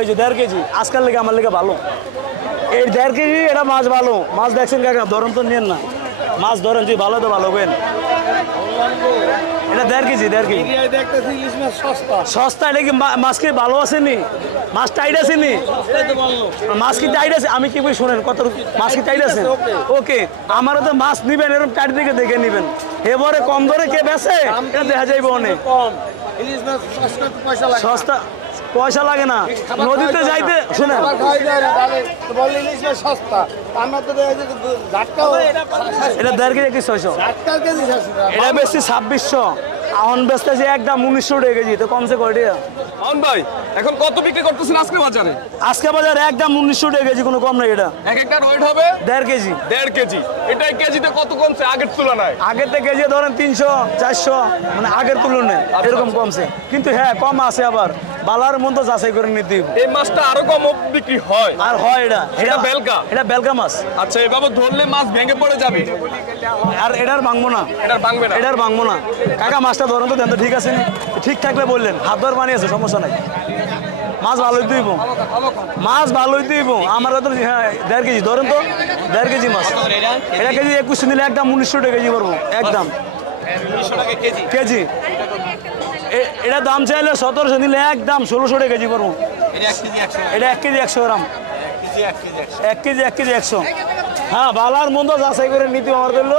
এই যে দেড় কেজি আজকাল লেগে আমার লেগে ভালো। এই দেড় কেজি এটা মাছ ভালো। মাছ দেখছেন কাকা ধরেন তো নেন না। মাছ ধরেন যদি ভালো তো ভালো কেন এটা দেড় কেজি দেড় কেজি। সস্তা। এটা কি মাছ কি ভালো আসেনি মাছ টাইট আসেনি মাছ কি টাইট আছে? আমি কি বলি শোনেন কত মাছ কি টাইট আছে? ওকে। আমারও তো মাছ নিবেন এরকম টাইট দিকে দেখে নিবেন। এবারে কম ধরে কে বেছে দেখা যাইব অনেক। সস্তা পয়সা লাগে না। নদীতে যাইতে যায় না। শুনেন। খাবার খাওয়াই যায় না, তাহলে তো বললে ইলিশ মাছ সস্তা। আমরা তো দেখা যায় যে ঝাটকাও এটা দেড় কেজি কি ছয়শো। ঝাটকার কেজি সস্তা এটা বেশি ছাব্বিশশো। এখন বেচতেছে একদম উনিশশো টাকা কেজি তো কমসে কয় টাকা? অন ভাই এখন কত বিক্রি করতেছেন আজকে বাজারে? আজকে বাজার একদম উনিশশো টাকা কেজি কোনো কম নাই এটা। এক একটা ওয়েট হবে? দেড় কেজি। দেড় কেজি। এটাই কেজিতে কত কমছে আগের তুলনায়? আগের থেকে কেজি ধরেন তিনশো চারশো মানে আগের তুলনায় এরকম কমছে। কিন্তু হ্যাঁ কম আছে আবার। বালার মতো যাচাই করে নিতে এই মাছটা আরও কম বিক্রি হয়। আর হয় এটা। এটা বেলকা? এটা বেলকা মাছ। আচ্ছা এভাবে ধরলে মাছ ভেঙে পড়ে যাবে। আর এটার ভাঙবো না। এটা ভাঙবে না। এটার ভাঙবো না। কাকা মাছটা ধরেন তো দেন তো ঠিক আছে নি? ঠিক থাকলে বললেন হাত ধর পানি আছে সমস্যা নাই। মাছ ভালোই দিব মাছ ভালোই দিব আমার তো হ্যাঁ দেড় কেজি ধরেন তো দেড় কেজি মাছ। এটা কেজি একুশশো নিলে একদম উনিশশো টাকা কেজি পড়ব একদম। কেজি। এটা দাম চাইলে সতেরোশো নিলে একদম ষোলোশো টাকা কেজি পড়ব এটা এক কেজি একশো। গ্রাম। এক কেজি এক কেজি একশো। হ্যাঁ বালার মন্দ যাচাই করে নিতে আমার করল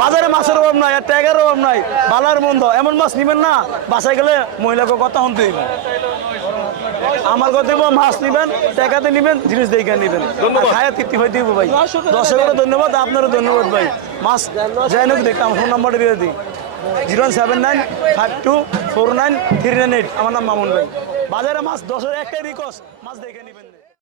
বাজারে মাছের অভাব নাই আর ট্যাগের অভাব নাই বালার মন্দ। এমন মাছ নিবেন না বাসায় গেলে মহিলাকে কথা শুনতে হইব। আমার কথা মাছ নিবেন টাকাতে নিবেন জিনিস দেখে নিবেন। ধন্যবাদ। খায় তৃপ্তি হইতে দিব ভাই। দর্শকেরও ধন্যবাদ আপনারও ধন্যবাদ ভাই। মাছ যাই হোক দেখতাম ফোন নাম্বারটা দিয়ে দিই। Zero seven nine five two four nine three nine eight. আমার নাম মামুন ভাই। বাজারে মাছ, দশের একটাই রিকোয়েস্ট মাছ দেখে নিবেন।